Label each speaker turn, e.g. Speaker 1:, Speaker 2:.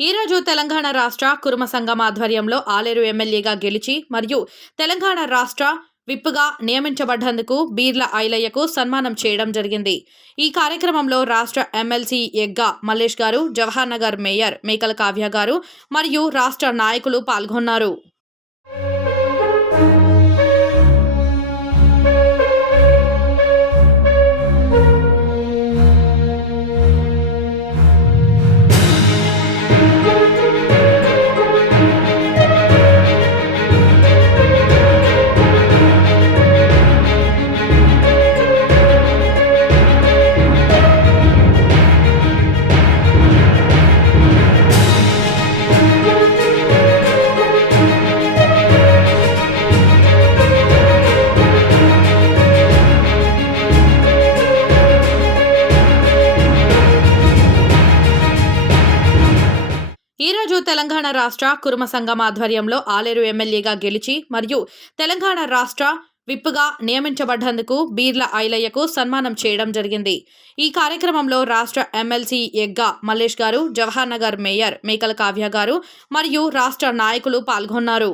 Speaker 1: ఈరోజు తెలంగాణ రాష్ట్ర కుర్మ సంఘం ఆధ్వర్యంలో ఆలేరు ఎమ్మెల్యేగా గెలిచి మరియు తెలంగాణ రాష్ట్ర విప్పుగా నియమించబడ్డందుకు బీర్ల ఐలయ్యకు సన్మానం చేయడం జరిగింది. ఈ కార్యక్రమంలో రాష్ట్ర ఎమ్మెల్సీ ఎగ్గా మల్లేష్ గారు జవహర్ నగర్ మేయర్ మేకల కావ్య గారు మరియు రాష్ట్ర నాయకులు పాల్గొన్నారు. ఈరోజు తెలంగాణ రాష్ట్ర కుర్మ సంఘం ఆధ్వర్యంలో ఆలేరు ఎమ్మెల్యేగా గెలిచి మరియు తెలంగాణ రాష్ట్ర విప్పుగా నియమించబడ్డందుకు బీర్ల ఐలయ్యకు సన్మానం చేయడం జరిగింది. ఈ కార్యక్రమంలో రాష్ట్ర ఎమ్మెల్సీ ఎగ్గా మల్లేష్ గారు జవహర్ నగర్ మేయర్ మేకల కావ్య గారు మరియు రాష్ట్ర నాయకులు పాల్గొన్నారు.